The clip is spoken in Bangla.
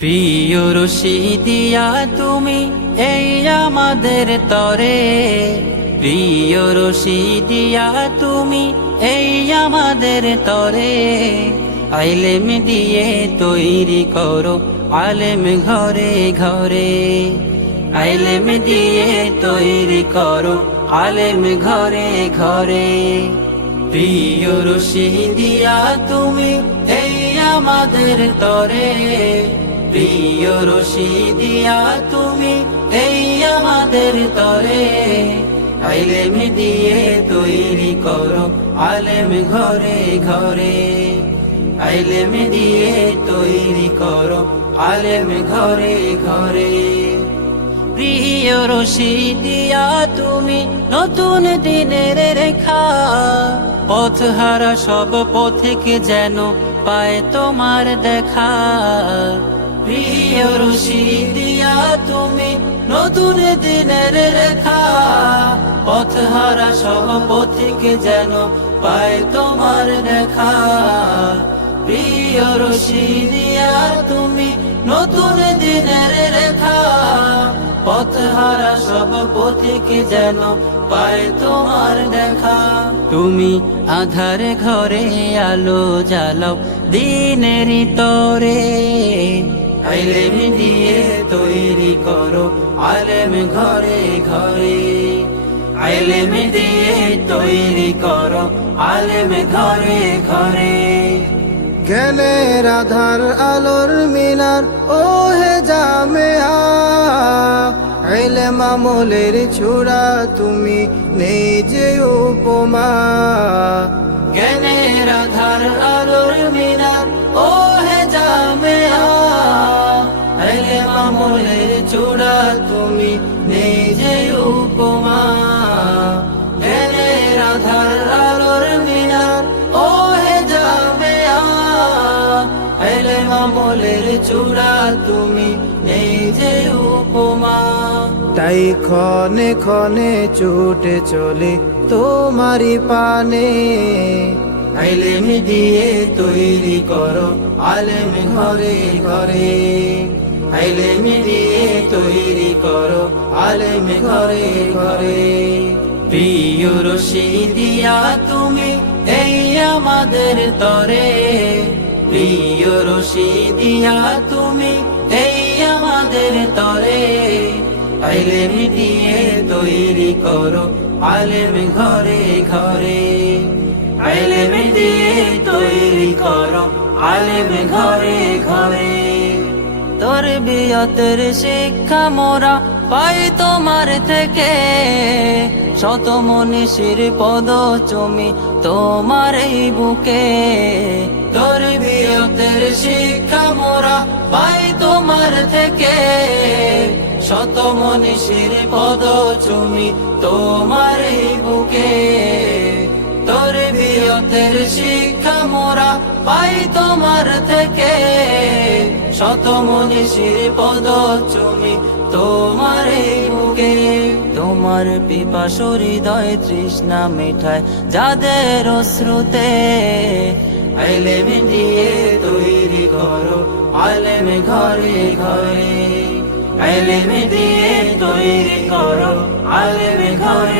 প্রিয় রশিদিয়া তুমি এই আমাদের তরে। প্রিয় রশিদিয়া তুমি এই আমাদের তরে। আইলেম দিয়ে তৈরি করো আলেম ঘরে ঘরে। আইলেম দিয়ে তৈরি করো আলেম ঘরে ঘরে। প্রিয় রশিদিয়া তুমি এই আমাদের তরে। প্রিয় রশিদিয়া, তুমি এই আমাদের তরে। আইলেম দিয়ে তৈরি করো আলেম ঘরে ঘরে। আইলেম দিয়ে তৈরি করো আলেম ঘরে ঘরে। প্রিয় রশিদিয়া, তুমি নতুন দিনের রেখা। পথ হারা সব পথিকে যেন পায় তোমার দেখা। নতুন দিনের রেখা, পথ হারা সব পথিকে যেন পায় তোমার দেখা। প্রিয় রশিদিয়া তুমি নতুন দিনের রেখা, পথ হারা সব পথিকে যেন পায় তোমার দেখা। তুমি আধার ঘরে আলো জ্বালাও দিনের তরে। আইলেম দিয়ে তৈরি করো, আলেম ঘরে ঘরে। আইলেম দিয়ে তৈরি করো, আলেম ঘরে ঘরে। জ্ঞানের আধার, আলোর মিনার ও হে এলে মামলের ছুড়া তুমি নেই যে উপমা। চূড়া তুমি উপমা। আধার আলোর মিনার ও হে চূড়া তুমি উপমা। তাই ক্ষণে ক্ষণে ছুটে চলে তোমারি পানে। আইলেম দিয়ে তৈরি করো, আলেম ঘরে ঘরে। আইলেম দিয়ে তৈরি করো, আলেম ঘরে ঘরে। প্রিয় রশিদিয়া তুমি এই আমাদের তরে। প্রিয় রশিদিয়া তুমি এই আমাদের তরে। আইলেম দিয়ে তৈরি করো, আলেম ঘরে ঘরে। আলেম দিয়ে তৈরি করো, আলেম ঘরে ঘরে। তোর বিয়তের শিক্ষা মোরা পাই তোমার থেকে। শত মনীষীর পদ চমি তোমার এই বুকে। তোর বিয়তের শিক্ষা মোরা পাই তোমার থেকে। শত মনীষীর পদ চুমি তোমার এই বুকে। তোর বিয়তের শিক্ষা মোরা পাই তোমার থেকে। শত মনীষীর পদ চুমি তোমার বুকে তোমার পিপাসু হৃদয় তৃষ্ণা মিঠায় যাদের শ্রুতে আইলেম দিয়ে তৈরি করো, আলেম ঘরে ঘরে। আইলেম দিয়ে তৈরি করো, আলেম ঘরে